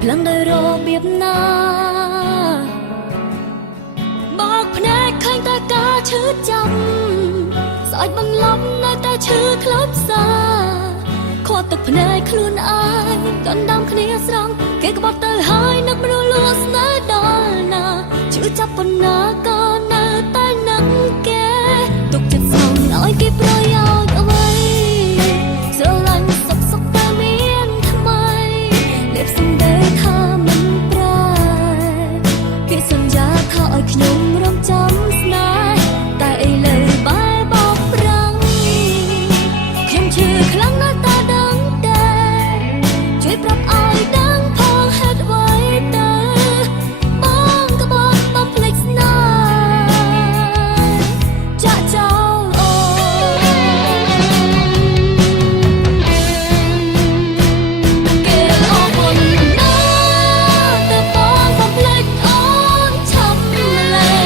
พลังโดยរបៀបណាបោកភ្នែកឃើញតែការឈឺចាំស្អុយបន្លប់នៅតែឈឺខ្លោចផ្សាខត់ទឹកភ្នែកខ្លួនឯងដណ្ដើមគ្នាស្រង់គេក្បត់ទៅហើយនឹកមនុស្សលួស្នេហ៍ដល់ណាឈឺចាប់ប៉ុណ្ណាក៏នៅតែនឹកគេទុកចិត្តស្រង់ឲ្យគេប្រយោជន៍អ្វីស្រឡាញ់សុខសុខតែមានថ្មីលេបសំដីថាមិនប្រែគេសន្យាថាឲ្យខ្ញុំរងចាំស្នេហ៍តែឥឡូវបែរបោកប្រាំងខ្ញុំឈឺខ្លាំងណាស់តែដឹងតែជួយប្រាប់ឲ្យដឹងផងហេតុអ្វីទៅបងក៏បងបំភ្លេចស្នេហ៍ចាក់ចោលអូគេអរគុណណាស់តែបងបំភ្លេចអូនឆាប់ម្ល៉េះ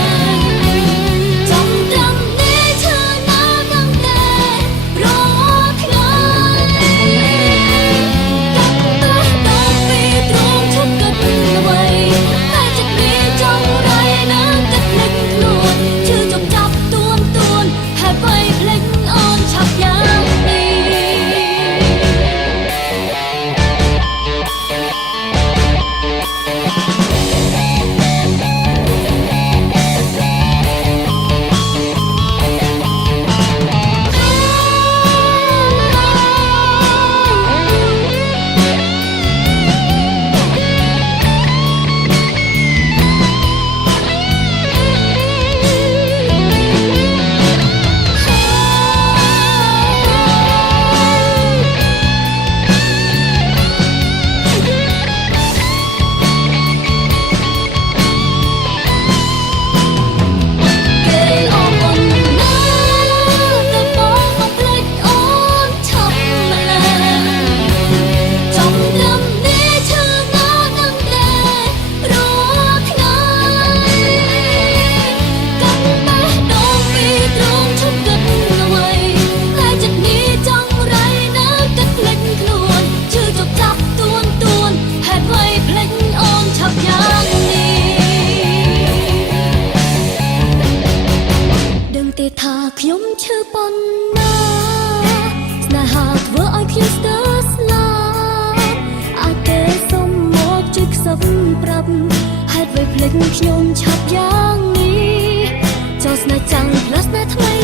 ចំត្រឹមនេះឈឺណាស់ដឹងតែរត់ថ្ងៃថាខ្ញុំឈឺប៉ុណ្ណាស្នេហាធ្វើឲ្យខ្ញុំស្ទើរស្លាប់អាចទេសុំមកជួយខ្សឹបប្រាប់ហេតុអ្វីភ្លេចខ្ញុំឆាប់យ៉ាងនេះចូលស្នេហ៍ចាំងផ្លាស់ស្នេហ៍ថ្មី